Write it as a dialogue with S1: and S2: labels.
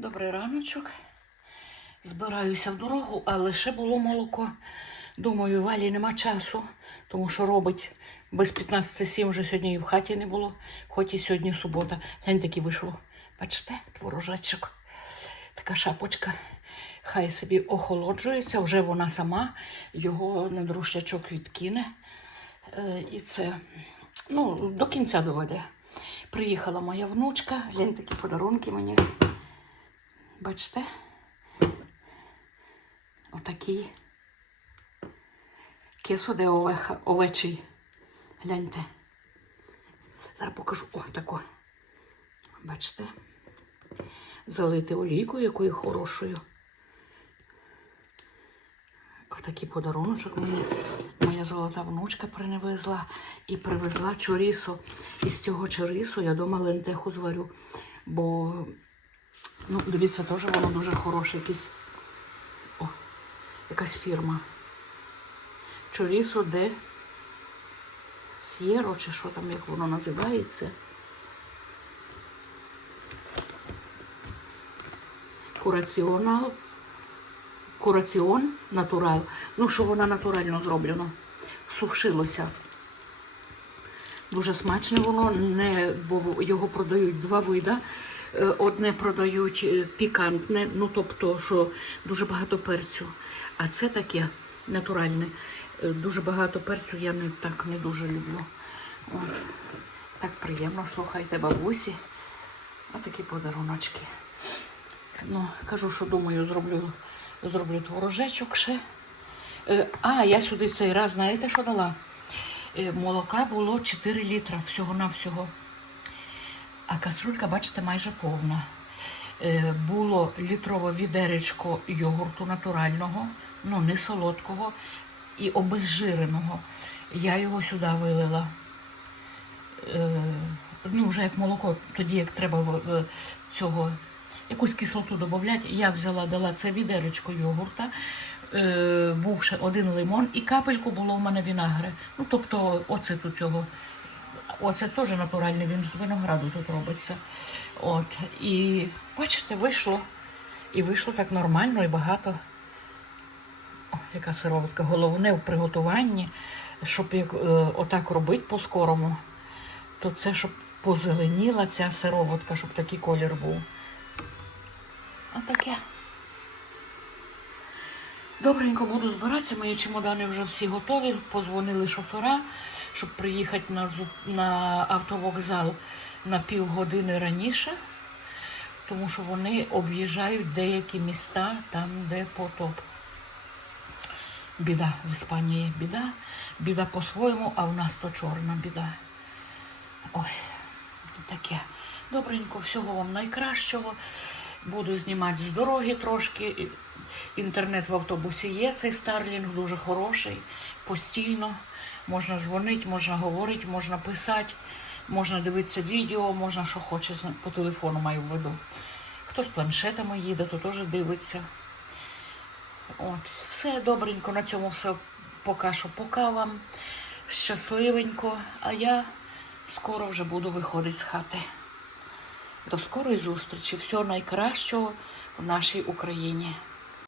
S1: Добрий раночок. Збираюся в дорогу, але ще було молоко. Думаю, Валі нема часу, тому що робить без 15.07 вже сьогодні і в хаті не було, хоч і сьогодні субота. Глянь таки вийшло. Бачите, творожечок. Така шапочка. Хай собі охолоджується, вже вона сама його на друшлячок відкине. Е, І це ну, до кінця доведе. Приїхала моя внучка, глянь такі подарунки мені. Бачите? Отакий кесо де овеха, овечий. Гляньте. Зараз покажу. О, тако. Бачите? Залити олійкою якою хорошою. Отакий подаруночок мені моя золота внучка приневезла і привезла чорісо. І з цього чорісу я дома лентеху зварю. Бо, ну, дивіться, теж воно дуже хороше. Якийсь, о, якась фірма. Чорісо де Сєро, чи що там, як воно називається. Кураціонал. Кураціон натурал. Ну, що вона натурально зроблено. Сушилося. Дуже смачне воно, не, бо його продають два вида. Е, Одне продають е, пікантне, ну тобто, що дуже багато перцю. А це таке натуральне. Е, Дуже багато перцю я не так не дуже люблю. От. Так приємно, слухайте, бабусі. Отакі подаруночки. Ну, кажу, що думаю, зроблю, зроблю творожечок ще. А, я сюди цей раз, знаєте, що дала? Молока було 4 літра всього-навсього. А каструлька, бачите, майже повна. Е, Було літрове відеречко йогурту натурального, ну не солодкого і обезжиреного. Я його сюди вилила. Е, Ну, вже як молоко, тоді як треба цього якусь кислоту додати. Я взяла, дала це відеречко йогурта, е, був ще один лимон і капельку було в мене вінагри. Ну, тобто оцету цього. Оце теж натуральний, він з винограду тут робиться. От. І бачите, вийшло. І вийшло так нормально і багато. О, яка сироватка. Головне в приготуванні, щоб як, е, отак робити по-скорому, то це щоб позеленіла ця сироватка, щоб такий колір був. Отаке. Добренько буду збиратися. Мої чемодани вже всі готові. Позвонили шофера, щоб приїхати на, зу- на автовокзал на півгодини раніше, тому що вони об'їжджають деякі міста там, де потоп. Біда в Іспанії біда. Біда по-своєму, а в нас то чорна біда. Ой, таке. Добренько, всього вам найкращого. Буду знімати з дороги трошки. Інтернет в автобусі є, цей Старлінг дуже хороший, постійно. Можна дзвонити, можна говорити, можна писати, можна дивитися відео, можна що хоче по телефону маю в виду. Хто з планшетами їде, то теж дивиться. От, все добренько, на цьому все поки що пока вам. Щасливенько, а я скоро вже буду виходити з хати. До скорої зустрічі. Всього найкращого в нашій Україні.